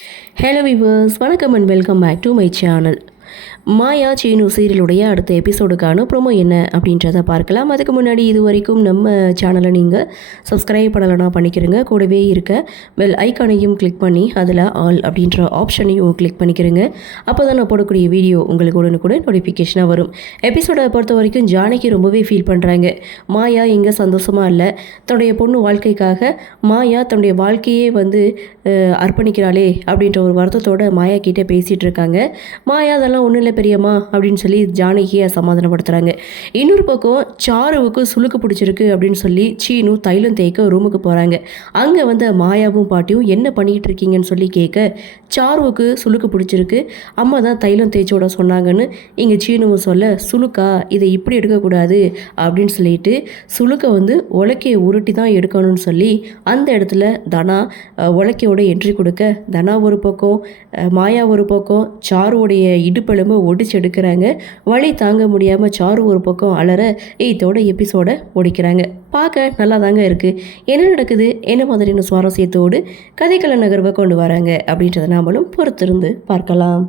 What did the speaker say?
Hello viewers, வணக்கம் and welcome back to my channel. Maya Seenu சீரியலுடைய அடுத்த எபிசோடுக்கான ப்ரோமோ என்ன அப்படின்றத பார்க்கலாம். அதுக்கு முன்னாடி இது வரைக்கும் நம்ம சேனலை நீங்கள் சப்ஸ்கிரைப் பண்ணலைன்னா பண்ணிக்கிறங்க. கூடவே இருக்க பெல் ஐக்கானையும் கிளிக் பண்ணி அதில் ஆல் அப்படின்ற ஆப்ஷனையும் கிளிக் பண்ணிக்கிறங்க. அப்போ தான் நான் போடக்கூடிய வீடியோ உங்களுக்கு உடனுக்குடன் நோட்டிஃபிகேஷனாக வரும். எபிசோடை பொறுத்த வரைக்கும் ஜானகி ரொம்பவே ஃபீல் பண்ணுறாங்க. மாயா இங்கே சந்தோஷமாக இல்லை. தன்னுடைய பொண்ணு வாழ்க்கைக்காக மாயா தன்னுடைய வாழ்க்கையே அர்ப்பணிக்கிறாளே அப்படின்ற ஒரு வருத்தத்தோடு மாயா கிட்டே பேசிகிட்டு இருக்காங்க. மாயா அதெல்லாம் ஒன்றும் இல்லை பெரியம்மா அப்படின்னு சொல்லி ஜானகியை சமாதானப்படுத்துகிறாங்க. இன்னொரு பக்கம் சாருவுக்கு சுளுக்கு பிடிச்சிருக்கு அப்படின்னு சொல்லி சீனு தைலம் தேய்க்க ரூமுக்கு போகிறாங்க. அங்கே மாயாவும் பாட்டியும் என்ன பண்ணிக்கிட்டு இருக்கீங்கன்னு சொல்லி கேட்க, சாருவுக்கு சுளுக்கு பிடிச்சிருக்கு, அம்மா தான் தைலம் தேய்ச்சோட சொன்னாங்கன்னு இங்கே சீனுவும் சொல்ல, சுளுக்கா இதை இப்படி எடுக்கக்கூடாது அப்படின்னு சொல்லிட்டு சுளுக்கை உலக்கையை உருட்டி தான் எடுக்கணும்னு சொல்லி அந்த இடத்துல தனா உலக்கையோட என்ட்ரி கொடுக்க, தனா ஒரு பக்கம் மாயா ஒரு பக்கம் சாருவோடைய இடுப்பெலும்பு ஒடிச்சு எடுக்கிறாங்க. வலி தாங்க முடியாமல் சாரு ஒரு பக்கம் அலற இதோட எபிசோட முடிக்கிறாங்க. பார்க்க நல்லா தாங்க இருக்குது. என்ன நடக்குது, என்ன மாதிரியான சுவாரஸ்யத்தோடு கதைக்கள நகர்வை கொண்டு வராங்க அப்படின்றத நாமளும் பொறுத்திருந்து பார்க்கலாம்.